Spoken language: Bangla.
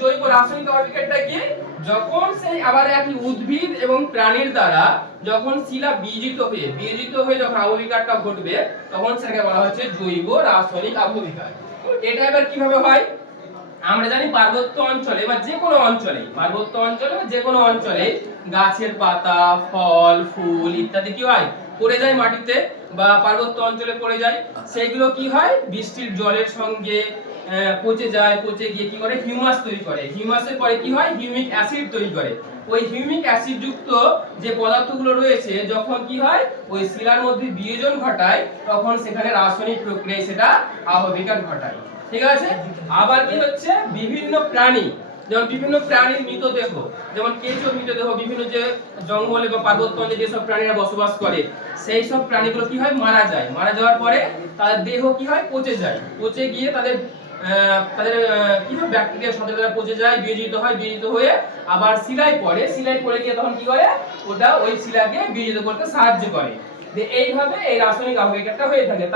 জৈব রাসায়নিক আহবিকারটা কি? যখন সেই আবার একই উদ্ভিদ এবং প্রাণীর দ্বারা যখন শিলা বিয়োজিত হয়ে যখন আবহবিকারটা ঘটবে তখন সেটাকে বলা হচ্ছে জৈব রাসায়নিক আবহবিকার। এটা এবার কিভাবে হয়? আমরা জানি পার্বত্য অঞ্চলে বা যে কোনো অঞ্চলে, পার্বত্য অঞ্চলে বা যে কোনো অঞ্চলে গাছের পাতা, ফল, ফুল ইত্যাদি কি হয়? পড়ে যায় মাটিতে বা পার্বত্য অঞ্চলে পড়ে যায়। সেইগুলো কি হয়? বৃষ্টির জলের সঙ্গে পচে যায়, পচে গিয়ে কি করে? হিউমাস তৈরি করে। হিউমাসের পরে কি হয়? হিউমিক অ্যাসিড তৈরি করে। ওই হিউমিক অ্যাসিড যুক্ত যে পদার্থগুলো রয়েছে যখন কি হয়? ওই শিলার মধ্যে বিয়োজন ঘটায় তখন সেখানে রাসায়নিক প্রক্রিয়ায় সেটা আহবিকার ঘটায়। ঠিক আছে? আবার কি হচ্ছে? বিভিন্ন প্রাণী, যেমন বিভিন্ন প্রাণীর মৃতদেহ, যেমন কেঁচোর মৃতদেহ, বিভিন্ন যে জঙ্গলে বা পার্বত্য অঞ্চলে যেসব প্রাণীরা বসবাস করে সেই সব প্রাণীগুলো কি হয়? মারা যায়। মারা যাওয়ার পরে তাদের দেহ কি হয়? পচে যায়। পচে গিয়ে তাদের কি হয়? ব্যাকটেরিয়ার সাথে তারা পচে যায়, বিয়োজিত হয়, বিয়োজিত হয়ে আবার শিলায় পড়ে। শিলায় পড়ে গিয়ে তখন কি করে? ওটা ওই শিলাকে বিয়োজিত করতে সাহায্য করে। যে এইভাবে এই রাসায়নিক আহবিকারটা হয়ে থাকে।